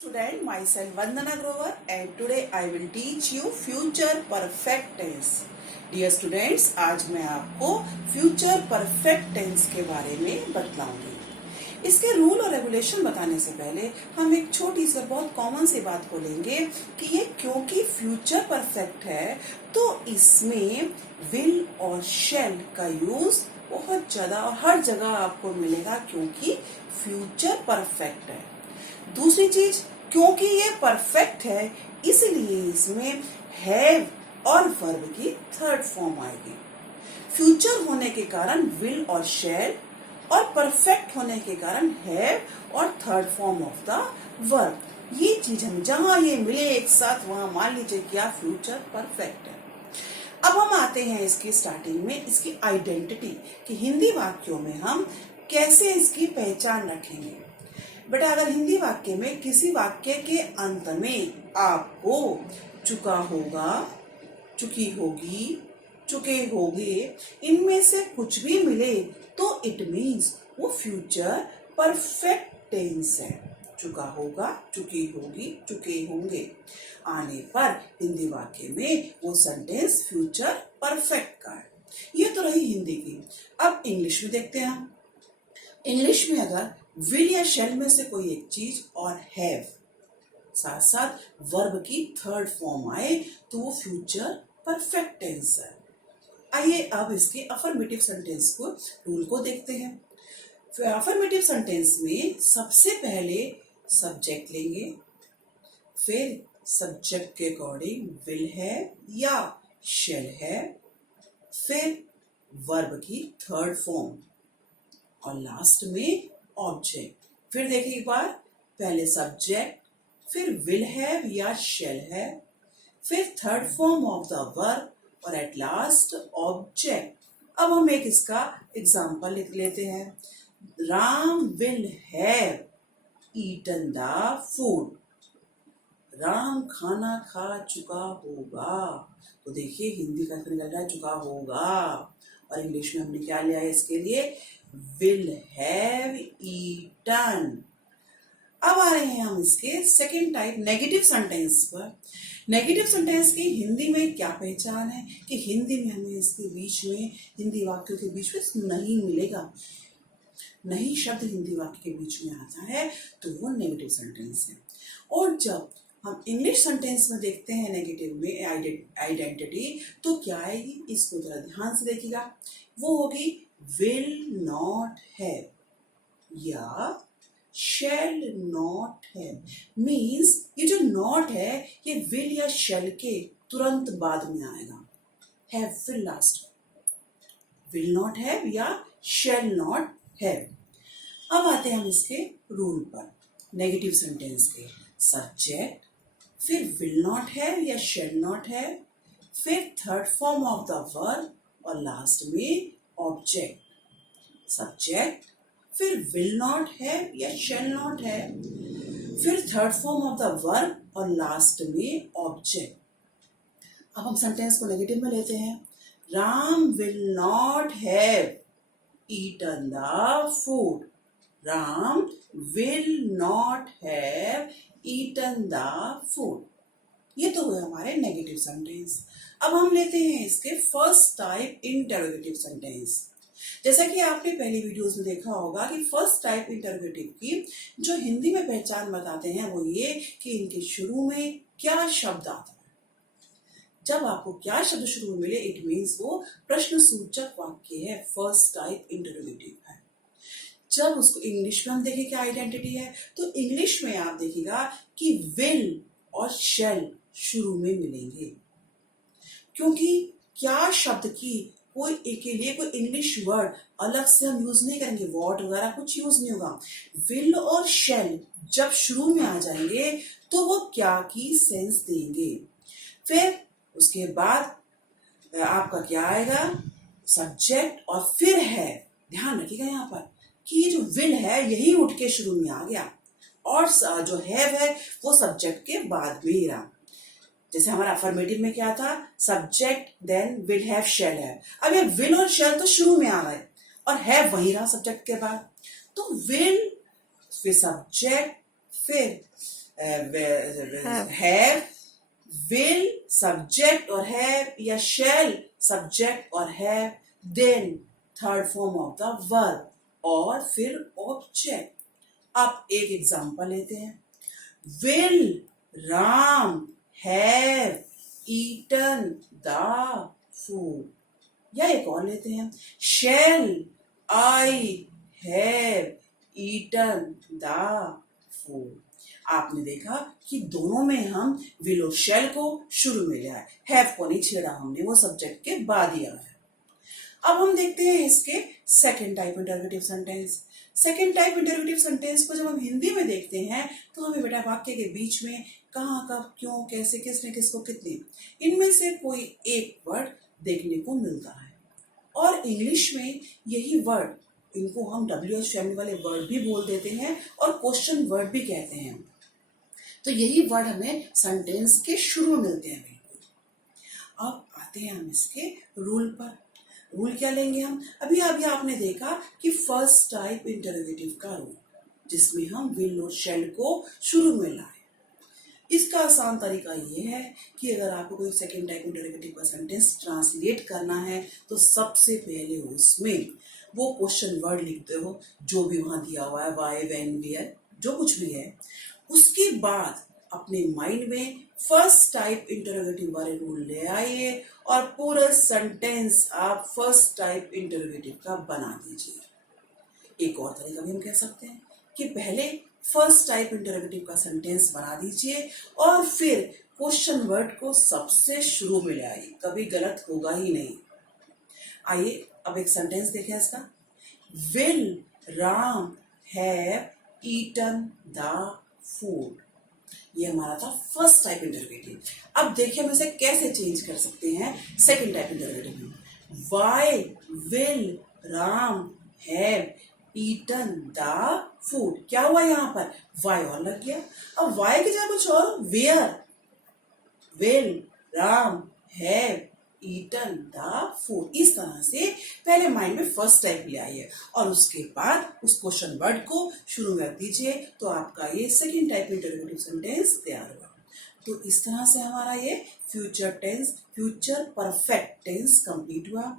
Student, myself Vandana Grover and today I will teach you future perfect tense. Dear students, आज मैं आपको future perfect tense के बारे में बतलाऊंगी. इसके रूल और रेगुलेशन बताने से पहले हम एक छोटी सी बहुत कॉमन सी बात को लेंगे कि ये क्योंकि फ्यूचर परफेक्ट है तो इसमें विल और शेल का यूज बहुत ज्यादा और हर जगह आपको मिलेगा क्योंकि फ्यूचर परफेक्ट है. दूसरी चीज, क्योंकि ये परफेक्ट है इसलिए इसमें हैव और वर्ब की थर्ड फॉर्म आएगी. फ्यूचर होने के कारण विल और शैल और परफेक्ट होने के कारण हैव और third form of the verb. ये चीज हम जहां ये मिले एक साथ वहां मान लीजिए क्या फ्यूचर परफेक्ट है. अब हम आते हैं इसकी स्टार्टिंग में इसकी आइडेंटिटी कि हिंदी वाक्यों में हम कैसे इसकी पहचान रखेंगे. बेटा, अगर हिंदी वाक्य में किसी वाक्य के अंत में आपको चुका होगा, चुकी होगी, चुके होगे इनमें से कुछ भी मिले तो इट मीन्स वो फ्यूचर परफेक्ट टेंस है. चुका होगा, चुकी होगी, चुके होंगे आने पर हिंदी वाक्य में वो सेंटेंस फ्यूचर परफेक्ट का है. ये तो रही हिंदी की. अब इंग्लिश में देखते हैं. इंग्लिश में अगर विल या शेल में से कोई एक चीज और हैव साथ साथ वर्ब की थर्ड फॉर्म आए तो वो फ्यूचर परफेक्ट टेंस है. आइए अब इसके अफर्मेटिव सेंटेंस को रूल को देखते हैं. अफर्मेटिव सेंटेंस में सबसे पहले सब्जेक्ट लेंगे, फिर सब्जेक्ट के अकॉर्डिंग विल है या शेल है, फिर वर्ब की थर्ड फॉर्म और लास्ट में ऑब्जेक्ट. फिर देखिए एक बार, पहले सब्जेक्ट, फिर विल हैव या शेल है, फिर third form of the verb और एट लास्ट ऑब्जेक्ट. अब हम एक इसका एग्जांपल लिख लेते हैं. Ram will have eaten the food. Ram खाना खा चुका होगा. तो देखिए हिंदी का निकल रहा है चुका होगा और इंग्लिश में हमने क्या लिया है इसके लिए, विल हैव ईटन. अब आ रहे हैं हम इसके सेकेंड टाइप नेगेटिव सेंटेंस पर. नेगेटिव सेंटेंस की हिंदी में क्या पहचान है कि हिंदी में हमें इसके बीच में हिंदी वाक्यों के बीच में नहीं मिलेगा. नहीं शब्द हिंदी वाक्य के बीच में आता है तो वो नेगेटिव सेंटेंस है. और जब हम इंग्लिश सेंटेंस में देखते हैं नेगेटिव में आइडेंटिटी तो क्या आएगी, इसको जरा ध्यान से देखिएगा. वो होगी विल नॉट हैव या शैल नॉट हैव. मीन्स ये जो नॉट है ये विल या शैल के तुरंत बाद में आएगा. हैव फिर लास्ट. विल नॉट हैव या शैल नॉट हैव. अब आते हैं हम इसके रूल पर. नेगेटिव सेंटेंस के सब्जेक्ट, फिर विल नॉट हैव या शैल नॉट हैव, फिर third form of the verb और लास्ट में ऑब्जेक्ट. सब्जेक्ट, फिर विल नॉट हैव या शैल नॉट हैव, फिर third form of the verb और लास्ट में ऑब्जेक्ट. अब हम सेंटेंस को नेगेटिव में लेते हैं. Ram will not have eaten the food. Ram will not have eaten the food. ये तो हुए हमारे नेगेटिव सेंटेंस. अब हम लेते हैं इसके फर्स्ट टाइप इंटरोगेटिव सेंटेंस. जैसा कि आपने पहली वीडियोस में देखा होगा कि फर्स्ट टाइप इंटरोगेटिव की जो हिंदी में पहचान बताते हैं वो ये कि इनके शुरू में क्या शब्द आता है. जब आपको क्या शब्द शुरू में मिले इट मीन्स वो प्रश्न सूचक वाक्य है, फर्स्ट टाइप इंटरोगेटिव है. जब उसको इंग्लिश में हम देखें क्या आइडेंटिटी है तो इंग्लिश में आप देखिएगा कि विल और शैल शुरू में मिलेंगे क्योंकि क्या शब्द की कोई एक के लिए कोई इंग्लिश वर्ड अलग से हम यूज नहीं करेंगे, वॉट वगैरह कुछ यूज नहीं होगा. विल और शैल जब शुरू में आ जाएंगे तो वो क्या की सेंस देंगे. फिर उसके बाद आपका क्या आएगा, सब्जेक्ट और फिर है. ध्यान रखिएगा यहाँ पर कि ये जो विल है यही उठ के शुरू में आ गया और जो हैव है वो सब्जेक्ट के बाद में ही रहा. जैसे हमारा अफर्मेटिव में क्या था, सब्जेक्ट देन विल हैव शैल है. अब ये विल और शैल तो शुरू में आ गए और हैव वही रहा सब्जेक्ट के बाद. तो विल फिर सब्जेक्ट फिर हैव, विल सब्जेक्ट और हैव, या शैल सब्जेक्ट और have, then third form of the verb और फिर ऑब्जेक्ट। अब एक एग्जांपल लेते हैं। Will Ram have eaten the food, या एक और लेते हैं। Shall I have eaten the food. आपने देखा कि दोनों में हम विल और शैल को शुरू में लिया है, हैव को नहीं छेड़ा हमने, वो सब्जेक्ट के बाद ही आया है। अब हम देखते हैं इसके second type interrogative sentence. Second type interrogative sentence को जब हम हिंदी में देखते हैं तो हमें बेटा वाक्य के बीच में कहाँ, कब, क्यों, कैसे, किसने, किसको, कितने, इनमें से कोई एक वर्ड देखने को मिलता है। और इंग्लिश में यही वर्ड, इनको हम WH फैमिली वाले वर्ड भी बोल देते हैं और क्वेश्चन वर्ड भी कहते हैं। तो यही वर्ड हमें सेंटेंस के शुरू में मिलते हैं बिल्कुल। अब आते हैं हम इसके रूल पर। रूल क्या लेंगे हम? अभी आपने देखा कि फर्स्ट टाइप इंटरोगेटिव का रूल, जिसमें हम विल और शैल को शुरू में लाए। इसका आसान तरीका ये है कि अगर आपको कोई सेकेंड टाइप इंटरोगेटिव का सेंटेंस ट्रांसलेट करना है तो सबसे पहले उसमें वो क्वेश्चन वर्ड लिखते हो जो भी वहां दिया हुआ है, वाई, व्हेन, वेयर, जो कुछ भी है। उसके बाद अपने माइंड में फर्स्ट टाइप इंटरोगेटिव वाले रूल ले आइए और पूरा सेंटेंस आप फर्स्ट टाइप इंटरोगेटिव का बना दीजिए। एक और तरीका भी हम कह सकते हैं कि पहले फर्स्ट टाइप इंटरोगेटिव का सेंटेंस बना दीजिए और फिर क्वेश्चन वर्ड को सबसे शुरू में ले आइए, कभी गलत होगा ही नहीं। आइए अब एक सेंटेंस देखें इसका। Will Ram have eaten the food, ये हमारा था फर्स्ट टाइप इंटरोगेटिव। अब देखिए हम इसे कैसे चेंज कर सकते हैं सेकंड टाइप इंटरोगेटिव में। Why will Ram have eaten the food, क्या हुआ यहाँ पर? वाई और लग गया। अब वाई की जगह कुछ और, where will Ram have eaten the food. इस तरह से पहले माइंड में फर्स्ट टाइप ले आइए और उसके बाद उस क्वेश्चन वर्ड को शुरू कर दीजिए, तो आपका ये सेकंड टाइप इंटरोगेटिव सेंटेंस तैयार हुआ। तो इस तरह से हमारा ये future tense, future perfect tense complete हुआ।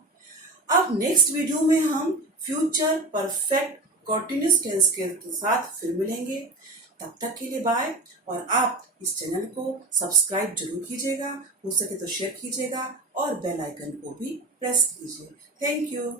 अब नेक्स्ट वीडियो में हम फ्यूचर परफेक्ट कंटीन्यूअस टेंस के साथ फिर मिलेंगे। तब तक के लिए बाय। और आप इस चैनल को सब्सक्राइब जरूर कीजिएगा, हो सके तो शेयर कीजिएगा और बेल आइकन को भी प्रेस कीजिए। Thank you.